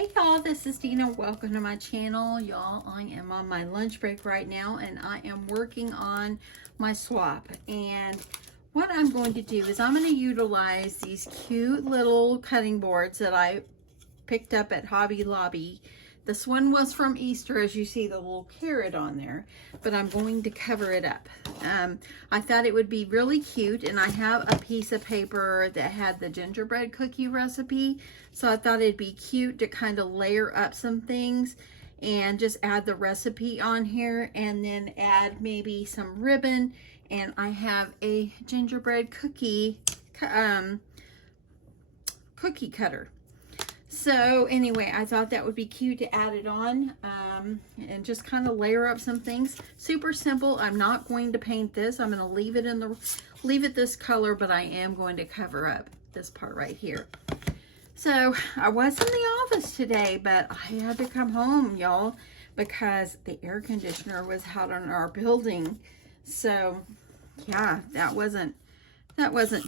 Hey y'all, this is Dina. Welcome to my channel. Y'all, I am on my lunch break right now and I am working on my swap. And what I'm going to do is I'm going to utilize these cute little cutting boards that I picked up at Hobby Lobby. This one was from Easter, as you see the little carrot on there, but I'm going to cover it up. I thought it would be really cute, and I have a piece of paper that had the gingerbread cookie recipe, so I thought it'd be cute to kind of layer up some things and just add the recipe on here and then add maybe some ribbon. And I have a gingerbread cookie cutter. So anyway, I thought that would be cute to add it on and just kind of layer up some things. Super simple. I'm not going to paint this. I'm going to leave it this color, but I am going to cover up this part right here. So I was in the office today, but I had to come home, y'all, because the air conditioner was out in our building. So yeah, that wasn't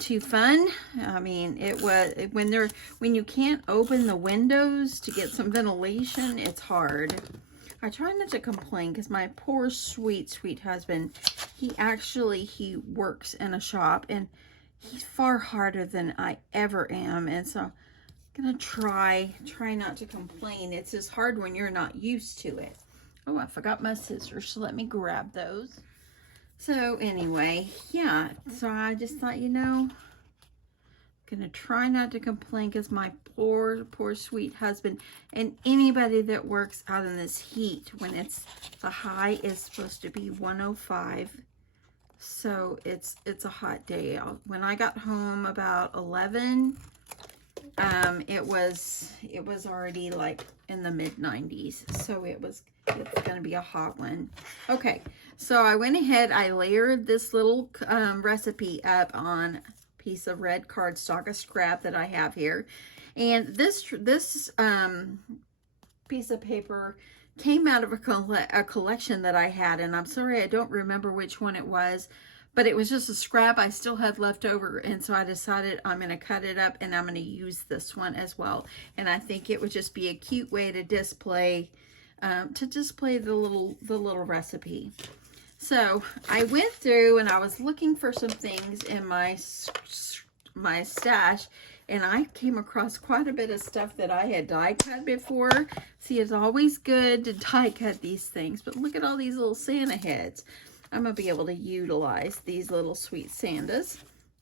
too fun. I mean, it was when you can't open the windows to get some ventilation, it's hard. I try not to complain because my poor sweet husband, he works in a shop and he's far harder than I ever am, and so I'm gonna try not to complain. It's just hard when you're not used to it. Oh, I forgot my scissors, so let me grab those. So anyway, yeah, so I just thought, you know, I'm gonna try not to complain because my poor sweet husband and anybody that works out in this heat when the high is supposed to be 105. So it's a hot day. When I got home about 11, it was already like in the mid 90s. So it's gonna be a hot one. Okay, so I went ahead, I layered this little recipe up on a piece of red cardstock, a scrap that I have here. And this piece of paper came out of a collection that I had, and I'm sorry I don't remember which one it was, but it was just a scrap I still had left over, and so I decided I'm going to cut it up and I'm going to use this one as well. And I think it would just be a cute way to display the little recipe. So I went through and I was looking for some things in my stash, and I came across quite a bit of stuff that I had die cut before. See, it's always good to die cut these things, but look at all these little Santa heads. I'm gonna be able to utilize these little sweet Santas.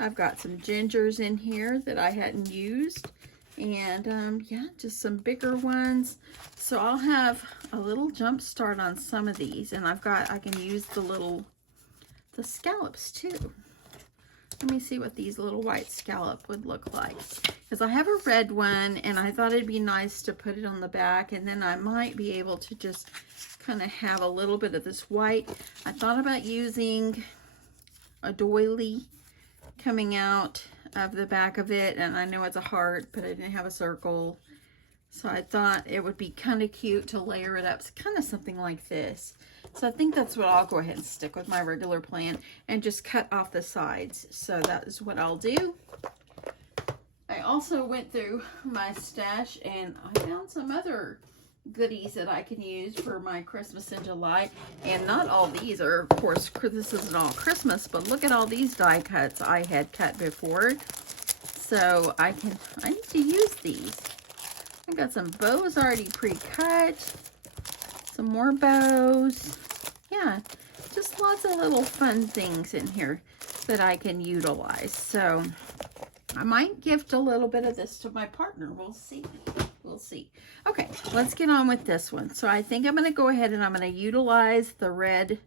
I've got some gingers in here that I hadn't used, and yeah, just some bigger ones. So I'll have a little jump start on some of these, and I can use the scallops too. Let me see what these little white scallop would look like, because I have a red one and I thought it'd be nice to put it on the back, and then I might be able to just kind of have a little bit of this white. I thought about using a doily coming out of the back of it, and I know it's a heart, but I didn't have a circle, so I thought it would be kind of cute to layer it up. It's kind of something like this. So I think that's what I'll go ahead and stick with my regular plan and just cut off the sides. So that is what I'll do. I also went through my stash and I found some other goodies that I can use for my Christmas in July. And not all these are, of course, this isn't all Christmas, but look at all these die cuts I had cut before. So I need to use these. I've got some bows already pre-cut, some more bows. Yeah, just lots of little fun things in here that I can utilize. So I might gift a little bit of this to my partner. We'll see. We'll see. Okay, let's get on with this one. So I think I'm going to go ahead and I'm going to utilize the red.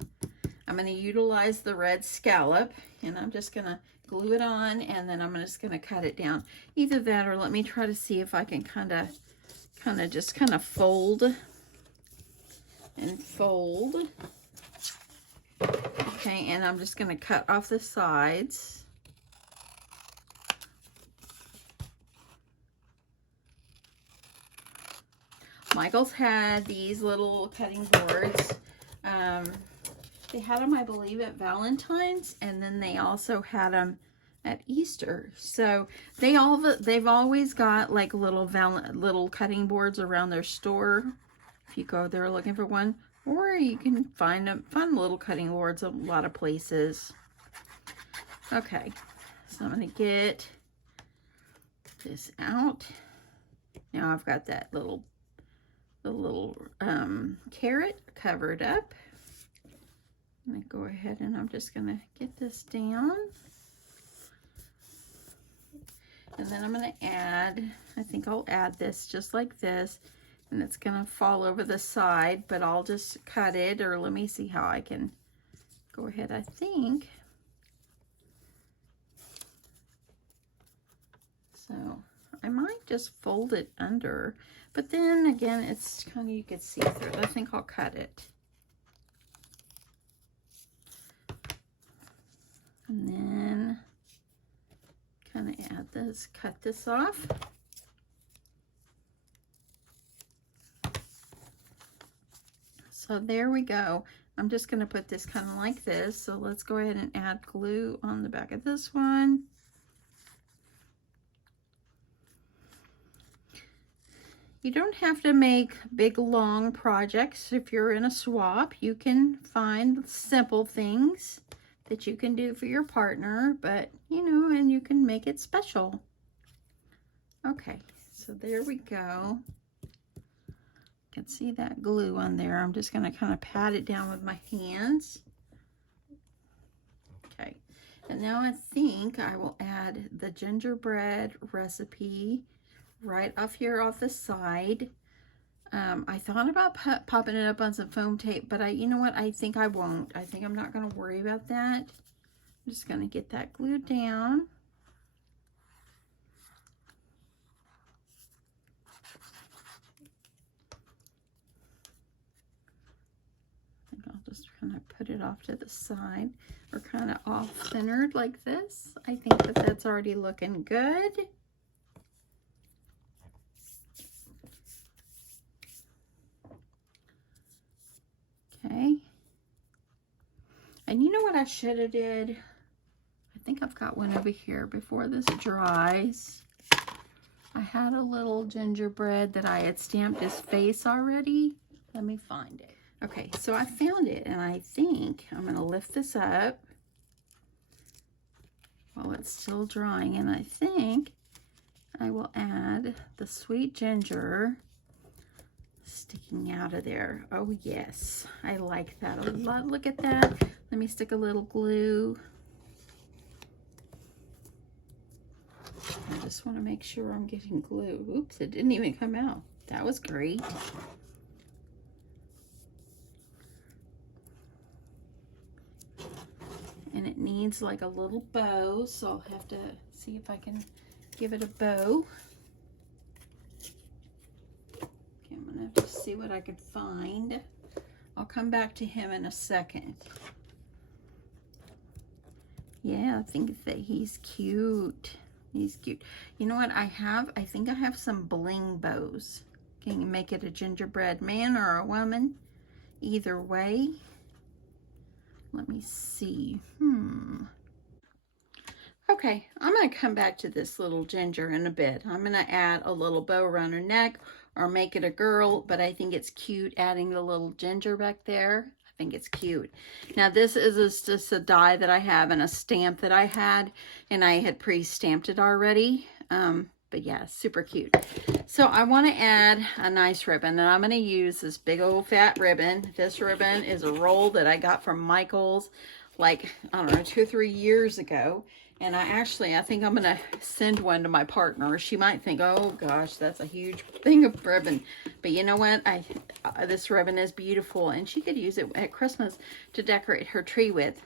I'm going to utilize the red scallop, and I'm just going to glue it on, and then I'm just going to cut it down. Either that, or let me try to see if I can kind of fold and fold. Okay, and I'm just going to cut off the sides. Michael's had these little cutting boards. They had them, I believe, at Valentine's, and then they also had them at Easter. So they've always got like little cutting boards around their store. If you go there looking for one, or you can find little cutting boards a lot of places. Okay, so I'm gonna get this out. Now I've got that the little carrot covered up. I'm gonna go ahead and I'm just gonna get this down. And then I'm gonna add, I think I'll add this just like this, and it's gonna fall over the side, but I'll just cut it, or let me see how I can go ahead. I think so. I might just fold it under, but then again, it's kind of, you could see through it. I think I'll cut it. And then kind of add this, cut this off. So there we go. I'm just going to put this kind of like this. So let's go ahead and add glue on the back of this one. You don't have to make big, long projects. If you're in a swap, you can find simple things that you can do for your partner, but you know, and you can make it special. Okay, so there we go. You can see that glue on there. I'm just going to kind of pat it down with my hands. Okay, and now I think I will add the gingerbread recipe right off here off the side. I thought about popping it up on some foam tape, but you know what? I think I won't. I think I'm not going to worry about that. I'm just going to get that glued down. I think I'll just kind of put it off to the side, or kind of off-centered like this. I think that that's already looking good. Okay, and you know what I should have did? I think I've got one over here before this dries. I had a little gingerbread that I had stamped his face already. Let me find it. Okay, so I found it, and I think I'm going to lift this up while it's still drying, and I think I will add the sweet ginger sticking out of there. Oh yes, I like that a lot. Look at that. Let me stick a little glue. I just want to make sure I'm getting glue. Oops, it didn't even come out. That was great. And it needs like a little bow, so I'll have to see if I can give it a bow. I'm gonna have to see what I could find. I'll come back to him in a second. Yeah, I think that he's cute. He's cute. You know what I have? I think I have some bling bows. Can you make it a gingerbread man or a woman? Either way. Let me see. Okay, I'm gonna come back to this little ginger in a bit. I'm gonna add a little bow around her neck, or make it a girl, but I think it's cute adding the little ginger back there. I think it's cute. Now this is just a die that I have and a stamp that I had, and I had pre-stamped it already. But yeah, super cute. So I want to add a nice ribbon, and I'm going to use this big old fat ribbon. This ribbon is a roll that I got from Michael's like, I don't know, 2 or 3 years ago. And I think I'm going to send one to my partner. She might think, oh gosh, that's a huge thing of ribbon. But you know what? This ribbon is beautiful, and she could use it at Christmas to decorate her tree with.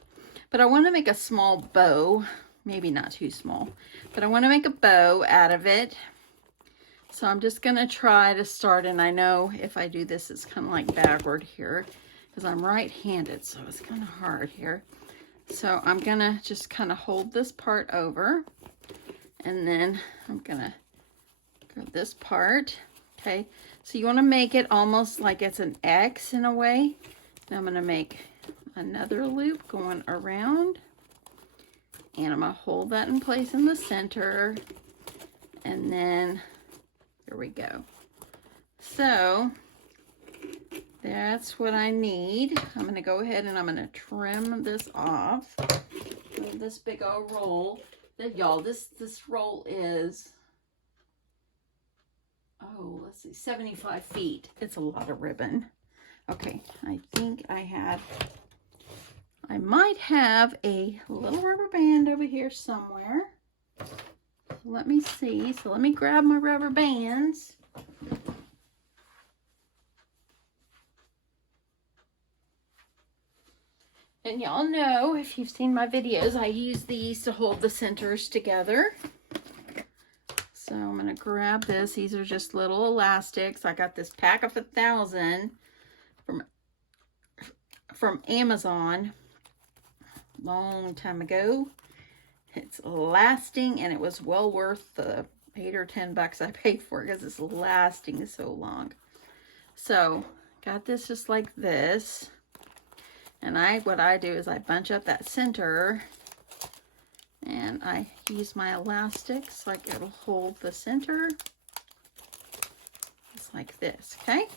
But I want to make a small bow. Maybe not too small. But I want to make a bow out of it. So I'm just going to try to start. And I know if I do this, it's kind of like backward here, because I'm right-handed. So it's kind of hard here. So I'm going to just kind of hold this part over, and then I'm going to go this part. Okay, so you want to make it almost like it's an X in a way. Now I'm going to make another loop going around, And I'm going to hold that in place in the center. And then, here we go. So, that's what I need. I'm going to go ahead and I'm going to trim this off. This big old roll. Y'all, this roll is, oh, let's see, 75 feet. It's a lot of ribbon. Okay, I think I might have a little rubber band over here somewhere. Let me see. So let me grab my rubber bands. And y'all know, if you've seen my videos, I use these to hold the centers together. So I'm going to grab this. These are just little elastics. I got this pack of 1,000 from Amazon long time ago. It's lasting, and it was well worth the $8 or $10 I paid for it because it's lasting so long. So got this just like this. And what I do is I bunch up that center, and I use my elastics like it'll hold the center. Just like this, okay?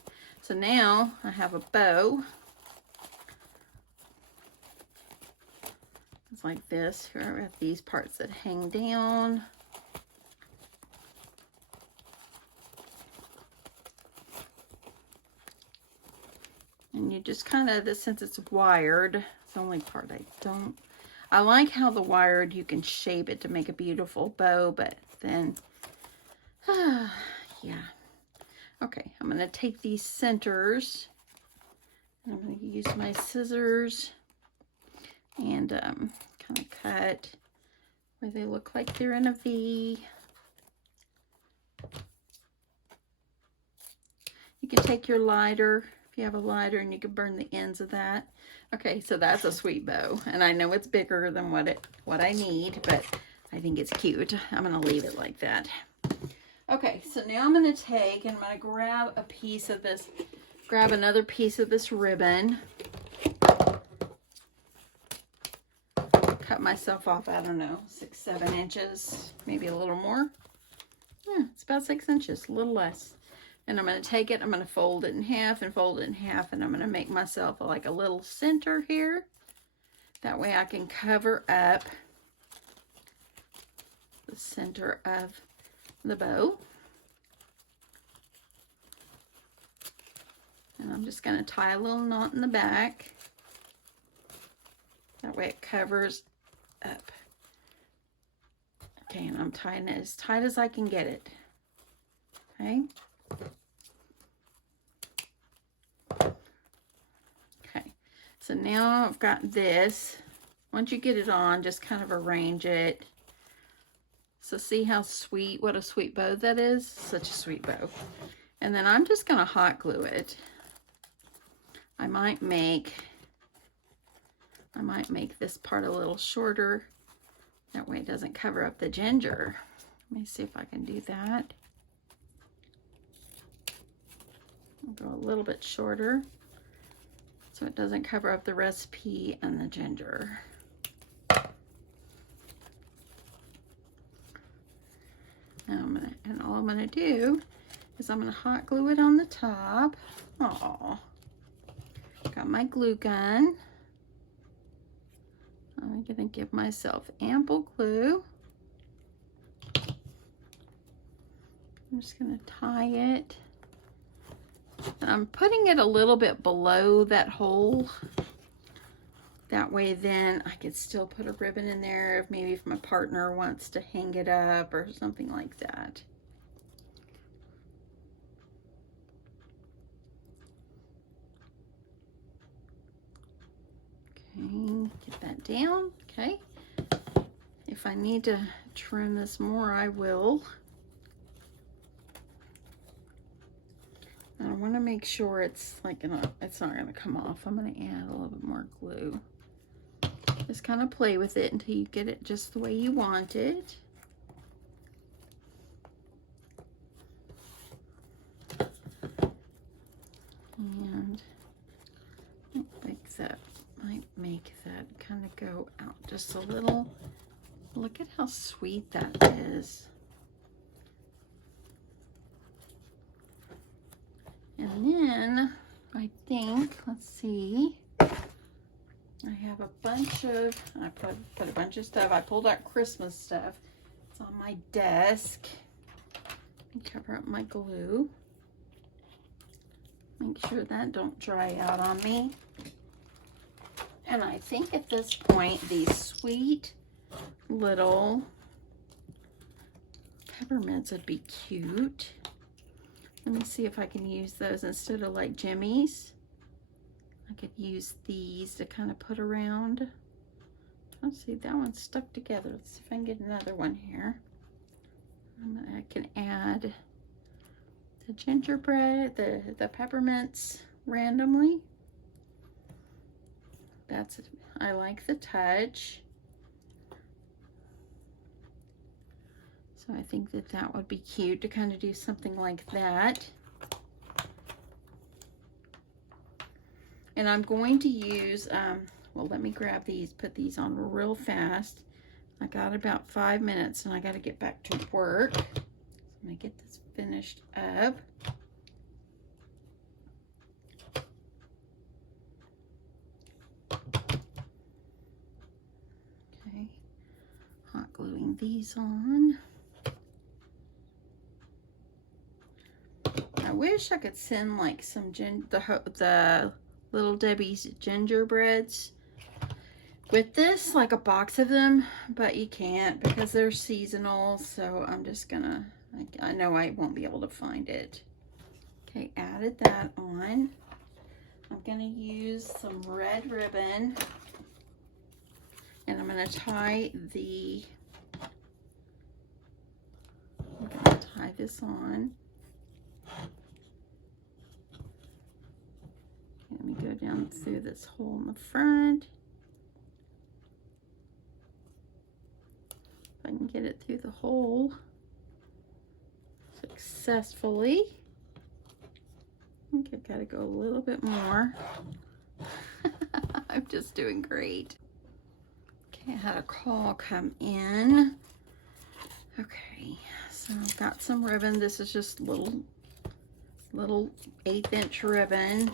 So now I have a bow. It's like this. Here we have these parts that hang down. And you just kind of, since it's wired, it's the only part I like how the wired, you can shape it to make a beautiful bow, but then, yeah. Okay, I'm going to take these centers, and I'm going to use my scissors and kind of cut where they look like they're in a V. You can take your lighter, if you have a lighter, and you can burn the ends of that. Okay, so that's a sweet bow, and I know it's bigger than what I need, but I think it's cute. I'm going to leave it like that. Okay, so now I'm going to take, and I'm going to grab a piece of this, grab another piece of this ribbon. Cut myself off, I don't know, 6-7 inches, maybe a little more. Yeah, it's about 6 inches, a little less. And I'm going to take it, I'm going to fold it in half and fold it in half, and I'm going to make myself like a little center here. That way I can cover up the center of the bow. And I'm just going to tie a little knot in the back. That way it covers up. Okay, and I'm tying it as tight as I can get it. Okay. Okay, so now I've got this. Once you get it on, just kind of arrange it. So see how sweet, what a sweet bow that is? Such a sweet bow. And then I'm just going to hot glue it. I might make this part a little shorter. That way it doesn't cover up the ginger. Let me see if I can do that. I'll go a little bit shorter so it doesn't cover up the recipe and the ginger. And all I'm gonna do is I'm gonna hot glue it on the top. Oh, got my glue gun. I'm gonna give myself ample glue. I'm just gonna tie it. And I'm putting it a little bit below that hole. That way then I could still put a ribbon in there if maybe if my partner wants to hang it up or something like that. Okay, get that down. Okay. If I need to trim this more, I will. I want to make sure it's like it's not going to come off. I'm going to add a little bit more glue. Just kind of play with it until you get it just the way you want it. And might make that kind of go out just a little Look at how sweet that is. And then I think, let's see, I have a bunch of, I put a bunch of stuff. I pulled out Christmas stuff. It's on my desk. Cover up my glue. Make sure that don't dry out on me. And I think at this point, these sweet little peppermints would be cute. Let me see if I can use those instead of like jimmies. I could use these to kind of put around. Let's see, that one's stuck together. Let's see if I can get another one here. I can add the gingerbread, the peppermints randomly. I like the touch. So I think that would be cute to kind of do something like that. And I'm going to use, well, let me grab these, put these on real fast. I got about 5 minutes and I got to get back to work. So I'm going to get this finished up. Okay, hot gluing these on. I wish I could send like some the Little Debbie's gingerbreads with this, like a box of them, but you can't because they're seasonal. So I'm just gonna, I know I won't be able to find it. Okay, added that on. I'm gonna use some red ribbon and I'm gonna tie this on. Let me go down through this hole in the front. If I can get it through the hole successfully. I think I've got to go a little bit more. I'm just doing great. Okay, I had a call come in. Okay, so I've got some ribbon. This is just little 1/8 inch ribbon.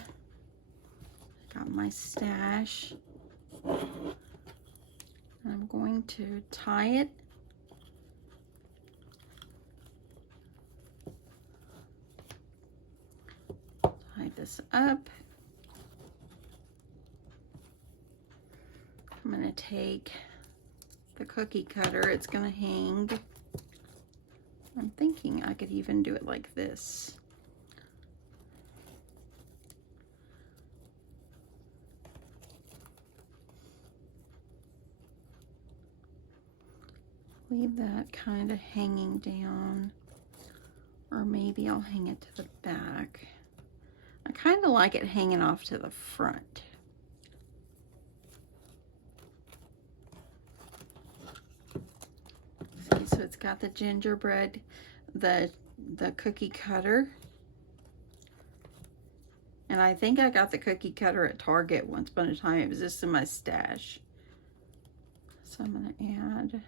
Got my stash. I'm going to tie it. Tie this up. I'm going to take the cookie cutter. It's going to hang. I'm thinking I could even do it like this. Leave that kind of hanging down, or maybe I'll hang it to the back. I kind of like it hanging off to the front. See, so it's got the gingerbread, the cookie cutter. And I think I got the cookie cutter at Target once upon a time. It was just in my stash. So I'm going to add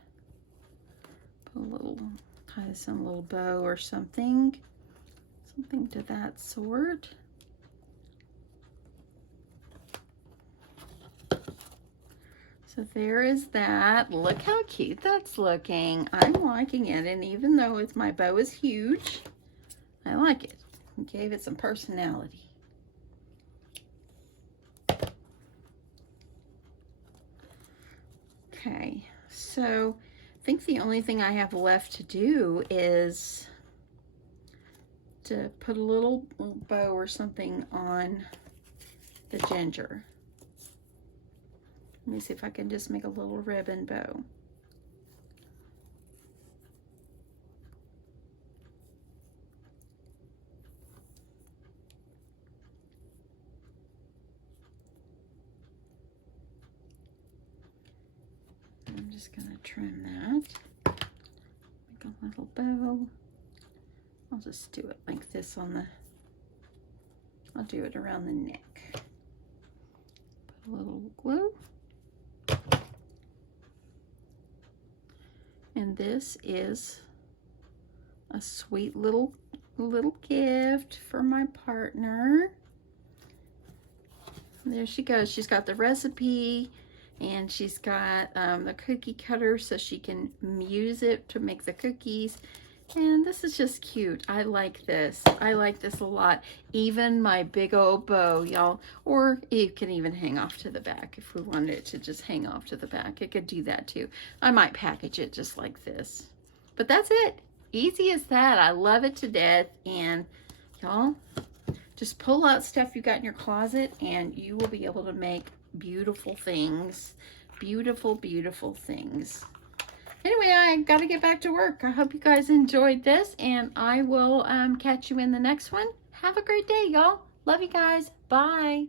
tie this in a little bow or something to that sort. So there is that. Look how cute that's looking. I'm liking it, and even though my bow is huge, I like it. I gave it some personality. Okay, so I think the only thing I have left to do is to put a little bow or something on the ginger. Let me see if I can just make a little ribbon bow. I'm just going to trim that. Make a little bow. I'll just do it like this I'll do it around the neck. Put a little glue. this is a sweet little gift for my partner. There she goes. She's got the recipe, and she's got the cookie cutter so she can use it to make the cookies. And this is just cute. I like this. I like this a lot. Even my big old bow, y'all. Or it can even hang off to the back if we wanted it to just hang off to the back. It could do that too. I might package it just like this. But that's it. Easy as that. I love it to death. And y'all, just pull out stuff you got in your closet and you will be able to make beautiful things. Beautiful, beautiful things. Anyway, I got to get back to work. I hope you guys enjoyed this, and I will catch you in the next one. Have a great day, y'all. Love you guys. Bye.